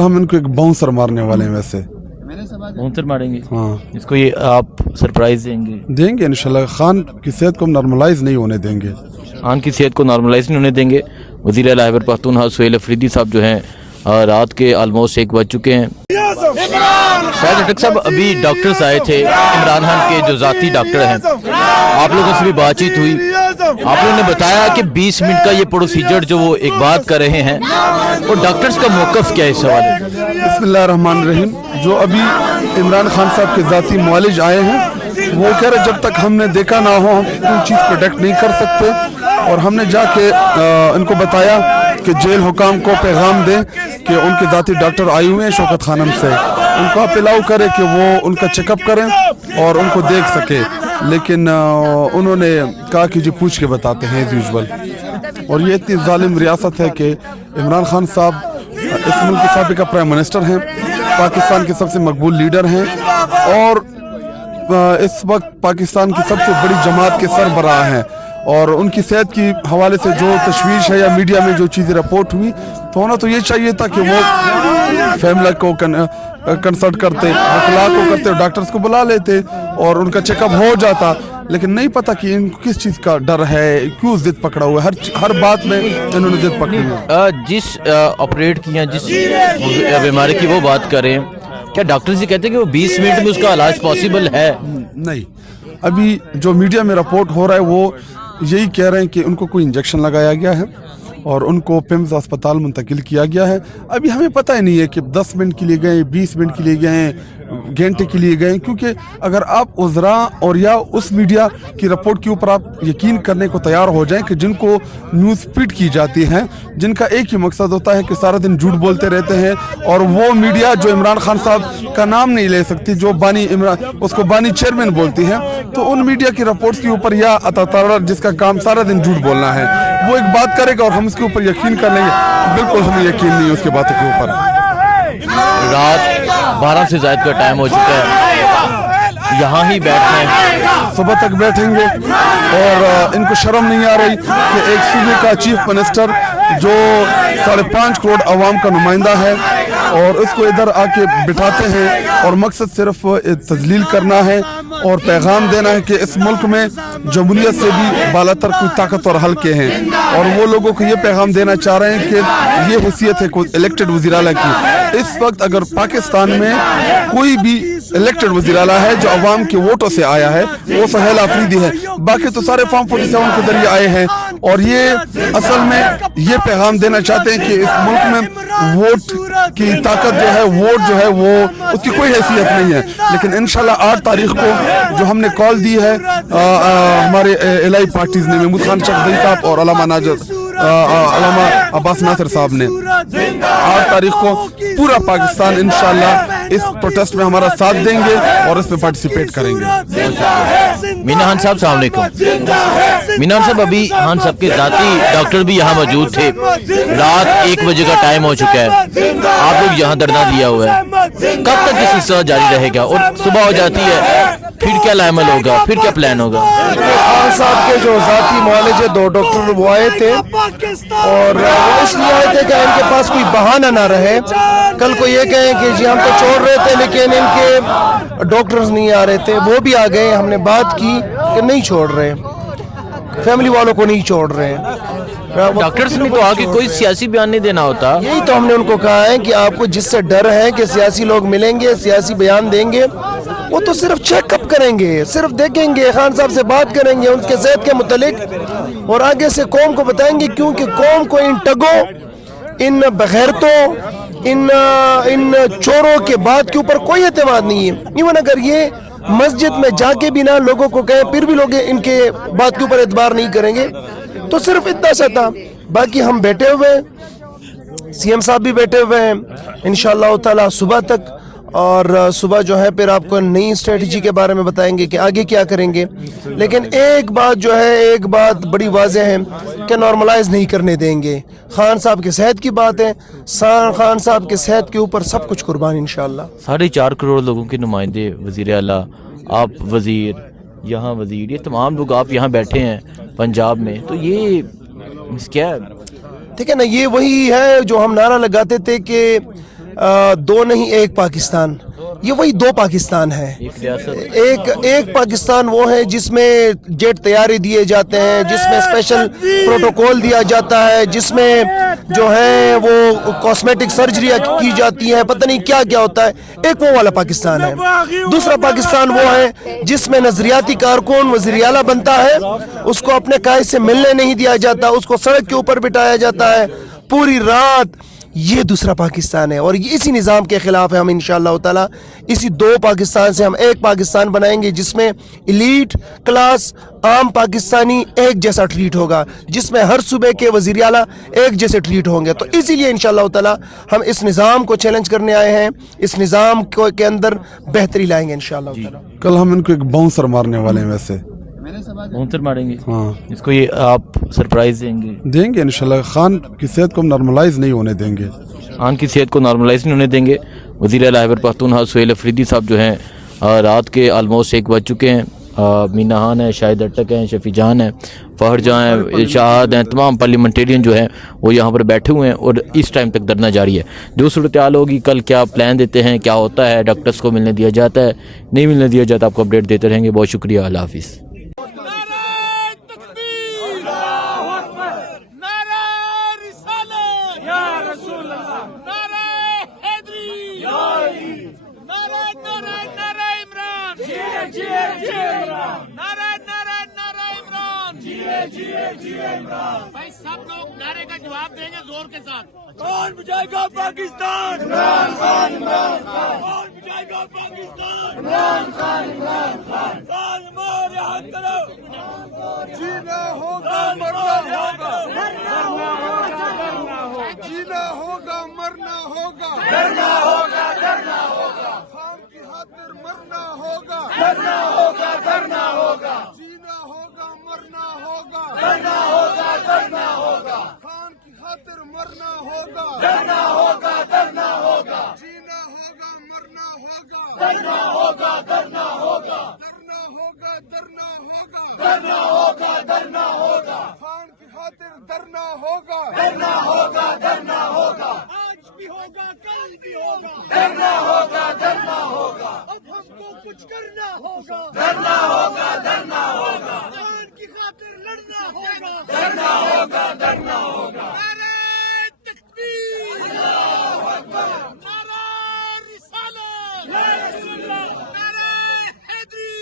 हम इनको एक बाउंसर मारने वाले हैं वैसे। बाउंसर मारेंगे? हाँ, इसको ये आप सरप्राइज देंगे इंशाल्लाह। खान की सेहत को नॉर्मलाइज नहीं होने देंगे। खान की सेहत को नॉर्मलाइज नहीं होने देंगे। वज़ीर आला खैबर पख्तूनख्वा सुहेल अफरीदी साहब जो हैं रात के ऑलमोस्ट 1 बज चुके हैं। शायद डॉक्टर साहब अभी डॉक्टर्स आए थे, इमरान खान के जो ज़ाती डॉक्टर हैं, आप लोगों से भी बातचीत हुई। आप लोगों ने बताया कि 20 मिनट का ये प्रोसीजर जो वो एक बात कर रहे हैं, और डॉक्टर्स का मौक़िफ़ क्या है इस सवाल? बिस्मिल्लाहिर्रहमानिर्रहीम। जो अभी इमरान खान साहब के ज़ाती मुआलिज आए हैं, वो कह रहे जब तक हमने देखा ना हो हम कोई चीज़ प्रोटेक्ट नहीं कर सकते। और हमने जाके इनको बताया कि जेल हुकाम को पैगाम दें कि उनके ज़ाती डॉक्टर आए हुए हैं शौकत खानम से, उनको आप अलाउ करें कि वो उनका चेकअप करें और उनको देख सके। लेकिन उन्होंने कहा कि जी पूछ के बताते हैं एज यूजुअल। और ये इतनी जालिम रियासत है कि इमरान खान साहब इस मुल्क के साबिका प्राइम मिनिस्टर हैं, पाकिस्तान के सबसे मकबूल लीडर हैं, और इस वक्त पाकिस्तान की सबसे बड़ी जमात के सरबराह हैं। और उनकी सेहत की हवाले से जो तशवीश है या मीडिया में जो चीज़ें रिपोर्ट हुई, तो होना तो ये चाहिए था कि वो फैमिली को कंसल्ट करते, वकला को करते, डॉक्टर्स को बुला लेते और उनका चेकअप हो जाता। लेकिन नहीं पता कि इनको किस चीज़ का डर है, क्यों जिद पकड़ा हुआ है, हर बात में इन्होंने जिद पकड़ी है। जिस ऑपरेट किया, जिस बीमारी की वो बात करें, क्या डॉक्टर जी कहते हैं कि वो 20 मिनट में उसका इलाज पॉसिबल है? नहीं, अभी जो मीडिया में रिपोर्ट हो रहा है वो यही कह रहे हैं कि उनको कोई इंजेक्शन लगाया गया है और उनको पिम्स अस्पताल मुंतकिल किया गया है। अभी हमें पता ही नहीं है कि 10 मिनट के लिए गए, 20 मिनट के लिए गए, घंटे के लिए गए, क्योंकि अगर आप उज़रा और या उस मीडिया की रिपोर्ट के ऊपर आप यकीन करने को तैयार हो जाएं कि जिनको न्यूज़ फीड की जाती है, जिनका एक ही मकसद होता है कि सारा दिन झूठ बोलते रहते हैं, और वो मीडिया जो इमरान खान साहब का नाम नहीं ले सकती, जो उसको बानी चेयरमैन बोलती है, तो उन मीडिया की रिपोर्ट्स के ऊपर या अतातारा जिसका काम सारा दिन झूठ बोलना है, वो एक बात करेगा और हम उसके ऊपर यकीन कर लेंगे। बिल्कुल हमें यकीन नहीं है उसकी बातों के ऊपर। रात 12 से ज़ायद का टाइम हो चुका है, यहाँ ही बैठे हैं, सुबह तक बैठेंगे। और इनको शर्म नहीं आ रही कि एक सूबे का चीफ मिनिस्टर जो 5.5 करोड़ अवाम का नुमाइंदा है और उसको इधर आके बिठाते हैं, और मकसद सिर्फ तजलील करना है और पैगाम देना है कि इस मुल्क में जमहूरियत से भी बालातर कोई ताकतवर हल्के हैं। और वो लोगों को ये पैगाम देना चाह रहे हैं कि ये हैसियत है कोई इलेक्टेड वज़ीर आला की। इस वक्त अगर पाकिस्तान में कोई भी इलेक्टेड वज़ीर आला है जो अवाम के वोटों से आया है, वो सुहेल अफरीदी है। बाकी तो सारे फॉर्म 47 के जरिए आए हैं, और ये असल में ये पैगाम देना चाहते हैं कि इस मुल्क में वोट की ताकत जो है, वोट जो है वो उसकी कोई हैसियत नहीं है। लेकिन इंशाल्लाह 8 तारीख को जो हमने कॉल दी है हमारे इलाही पार्टीज ने, महमूद खान चकधरी साहब और अलामा अब्बास नासिर साहब ने, 8 तारीख को पूरा पाकिस्तान इंशाल्लाह इस प्रोटेस्ट में हमारा साथ देंगे और इसमें पार्टिसिपेट करेंगे। मीना खान साहब अस्सलाम वालेकुम। मीना खान साहब, अभी खान साहब के ज़ाती डॉक्टर भी यहाँ मौजूद थे, रात 1 बजे का टाइम हो चुका है, आप लोग यहाँ धरना दिया हुआ है, कब तक ये सिलसिला जारी रहेगा? और सुबह हो जाती है, फिर क्या लाइमल होगा, फिर क्या प्लान होगा? खान साहब के जो ज़ाती मुआलिज 2 डॉक्टर वो आए थे, और वो इसलिए आए थे कि इनके पास कोई बहाना ना रहे। कल को ये कहें कि जी हम तो छोड़ रहे थे लेकिन इनके डॉक्टर्स नहीं आ रहे थे, वो भी आ गए। हमने बात की कि नहीं छोड़ रहे, फैमिली वालों को नहीं छोड़ रहे। डॉक्टर्स ने तो आगे कोई सियासी बयान नहीं देना होता। यही तो हमने उनको कहा है कि आपको जिससे डर है कि सियासी लोग मिलेंगे, सियासी बयान देंगे, वो तो सिर्फ चेकअप करेंगे, सिर्फ देखेंगे, खान साहब से बात करेंगे उनके सेहत के मुतालिक, और आगे से कौम को बताएंगे। क्योंकि कौम को इन टगों, इन बगैरतों, इन चोरों के बात के ऊपर कोई एतमाद नहीं है। इवन अगर ये मस्जिद में जाके भी ना लोगों को कहें, फिर भी लोग इनके बात के ऊपर एतबार नहीं करेंगे। तो सिर्फ इतना सा था, बाकी हम बैठे हुए हैं, सीएम साहब भी बैठे हुए हैं इंशाअल्लाह ताला सुबह तक। और सुबह जो है फिर आपको नई स्ट्रेटजी के बारे में बताएंगे कि आगे क्या करेंगे। लेकिन एक बात जो है, एक बात बड़ी वाज़ेह है कि नॉर्मलाइज नहीं करने देंगे। खान साहब की सेहत की बात है, खान साहब की सेहत के ऊपर सब कुछ कुर्बान इंशाअल्लाह। 4.5 करोड़ लोगों के नुमाइंदे, वज़ीर आला, आप वज़ीर, यहाँ वज़ीर, ये तमाम लोग आप यहाँ बैठे हैं पंजाब में, तो ये क्या है? ठीक है ना, ये वही है जो हम नारा लगाते थे कि दो नहीं एक पाकिस्तान, ये वही दो पाकिस्तान है। एक पाकिस्तान वो है जिसमें जेट तैयारी दिए जाते हैं, जिसमें स्पेशल प्रोटोकॉल दिया जाता है, जिसमें जो है वो कॉस्मेटिक सर्जरी की जाती है, पता नहीं क्या क्या होता है। एक वो वाला पाकिस्तान है। दूसरा पाकिस्तान वो है जिसमें नजरियाती कारकुन वज़ीर आला बनता है, उसको अपने कायद से मिलने नहीं दिया जाता, उसको सड़क के ऊपर बिठाया जाता है पूरी रात। ये दूसरा पाकिस्तान है और इसी निज़ाम के खिलाफ है हम इंशाअल्लाह ताला। इसी दो पाकिस्तान से हम एक पाकिस्तान बनाएंगे जिसमें एलीट क्लास आम पाकिस्तानी एक जैसा ट्रीट होगा, जिसमें हर सूबे के वज़ीर आला एक जैसे ट्रीट होंगे। तो इसीलिए इंशाअल्लाह ताला हम इस निज़ाम को चैलेंज करने आए हैं, इस निज़ाम के अंदर बेहतरी लाएंगे इंशाअल्लाह ताला। कल हम इनको एक बाउंसर मारने वाले हैं, वैसे बाउंसर मारेंगे। हाँ, इसको ये आप सरप्राइज देंगे इंशाल्लाह। खान की सेहत को हम नॉर्मलाइज नहीं होने देंगे। खान की सेहत को नॉर्मलाइज नहीं होने देंगे। वज़ीर आला खैबर पख्तूनख्वा सुहेल अफरीदी साहब जो हैं रात के आलमोस्ट 1 बज चुके हैं। मीना खान है, शाहिद अटक हैं, शफी जान है, फ़हर जहाँ है, शाहद हैं, तमाम पार्लियामेंटेरियन जो हैं वो यहाँ पर बैठे हुए हैं और इस टाइम तक धरना जारी है। जो सूरत हाल होगी, कल क्या प्लान देते हैं, क्या होता है, डॉक्टर्स को मिलने दिया जाता है, नहीं मिलने दिया जाता, आपको अपडेट देते रहेंगे। बहुत शुक्रिया, अल्लाह हाफिज़। भाई सब लोग नारे का जवाब देंगे जोर के साथ। कौन बचाएगा पाकिस्तान? इमरान खान, इमरान खान। कौन बचाएगा पाकिस्तान? इमरान खान, इमरान खान। रिहाई करो, जीना होगा मरना होगा, जीना होगा मरना होगा, डरना होगा डरना होगा, खान की खातिर मरना होगा, डरना होगा डरना होगा, जीना होगा मरना होगा, डरना होगा डरना होगा, खान की खातिर मरना होगा, डरना होगा डरना होगा, जीना होगा मरना होगा, डरना होगा डरना होगा, डरना होगा डरना होगा, डरना होगा डरना होगा, खान की खातिर डरना होगा, डरना होगा डरना होगा, आज भी होगा कल भी होगा, डरना होगा डरना होगा, अब हमको कुछ करना होगा, डरना होगा डरना होगा, खान की खातिर लड़ना होगा, डरना होगा डरना होगा। नारे तकबीर, अल्लाहू अकबर, नारा रिसालत, नारा हैदरी,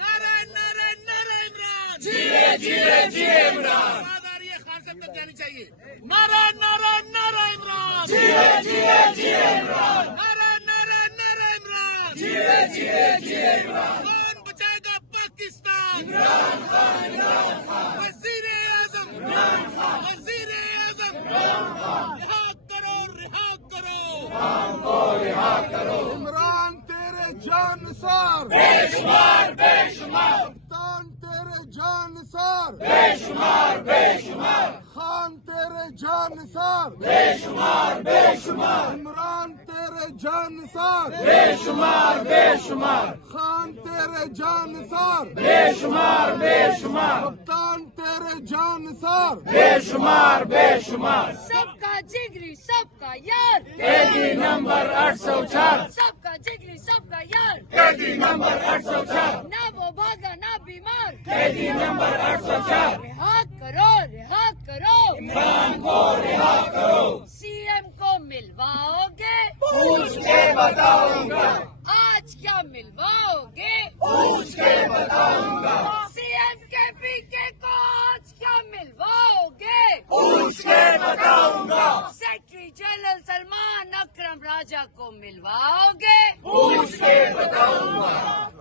नारा नारा नारा इमरान, जिए जिए जिए इमरान। आवाज आ रही है, खान साहब तक जानी चाहिए। नारा नारा नारा इमरान, जिए जिए जिए इमरान, नारा नारा नारा इमरान, जिए जिए जिए इमरान। कौन बचाएगा पाकिस्तान? इमरान खान, इमरान खान। वज़ीर आज़म इमरान खान, वज़ीर आज़म इमरान खान। रिहा करो, रिहा करो, खान को रिहा करो। इमरान तेरे जानसार बेशुमार बेशुमार, कप्तान तेरे जानसार बेशुमार बेशुमार, खान तेरे जानसार बेशुमार बेशुमार, इमरान तेरे जानसार बेशुमार बेशुमार, खान तेरे जानसार बेशुमार बेशुमार, कप्तान तेरे जानसार बेशुमार बेशुमार। सबका जिगरी सबका यार, कैदी नंबर 804, सबका जिगरी सबका यार, कैदी नंबर 804, ना वो भागा ना बीमार, कैदी नंबर 804, रिहा करो रिहा करो, इमरान को रिहा करो। सीएम को मिलवाओगे? पूछ के बताऊंगा, आज क्या मिलवाओगे? पूछ के बताऊंगा, सीएम के पीके को आज क्या मिलवाओगे? पूछ के बताऊंगा, सेक्रेटरी जनरल सलमान अकरम राजा को मिलवाओगे? पूछ के बताऊंगा,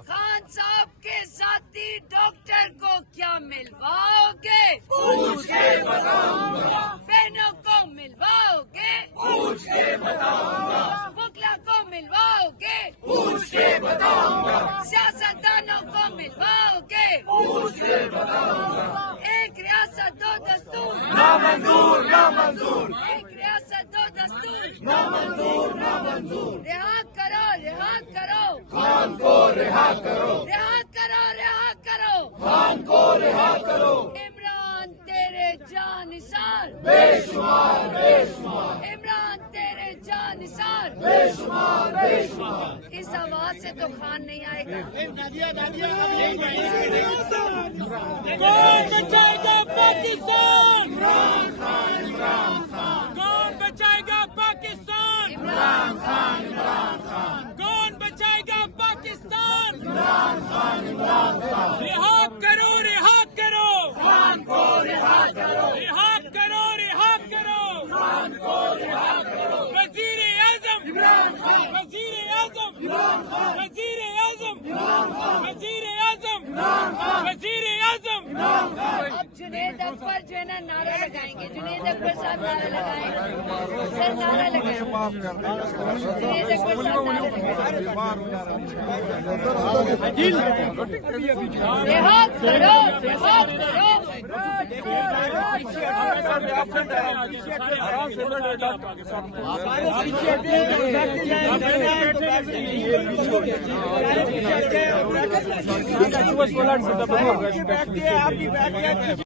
खान साहब के साथी डॉक्टर को क्या मिलवाओगे? पूछ के बताऊंगा, बहनों को मिलवाओगे? पूछ के बताऊंगा, मुखला को मिलवाओगे? पूछ के बताऊंगा, सियासतदानों को मिलवाओगे? पूछ के बताऊंगा। एक रियासत दो दस्तूर, ना मंजूर ना मंजूर, एक रियासत दो दस्तूर, ना मंजूर ना मंजूर, रिहा करो रिहा करो, खान को रिहा करो, रिहा करो रिहा करो, खान को रिहा करो। इमरान तेरे जानिसार बेशुमार बेशुमार, इमरान तेरे जानिसार। इस आवाज से तो खान नहीं आएगा। कौन बचाएगा पाकिस्तान? कौन बचाएगा पाकिस्तान? कौन बचाएगा पाकिस्तान? रिहा करो, रिहा करो, रिहा करो, रिहा करो, वजीर आजम, वजीर आजम, वजीर आजम, वजीर आजम, वजीर आजम। अब जुनैद अकबर जो है ना नारा लगाएंगे। जुनैद अकबर साहब नारा लगाएंगे। सर नारा लगाएंगे। जुनैद अकबर साहब नारा लगाएंगे। रिहा करो, रिहा करो।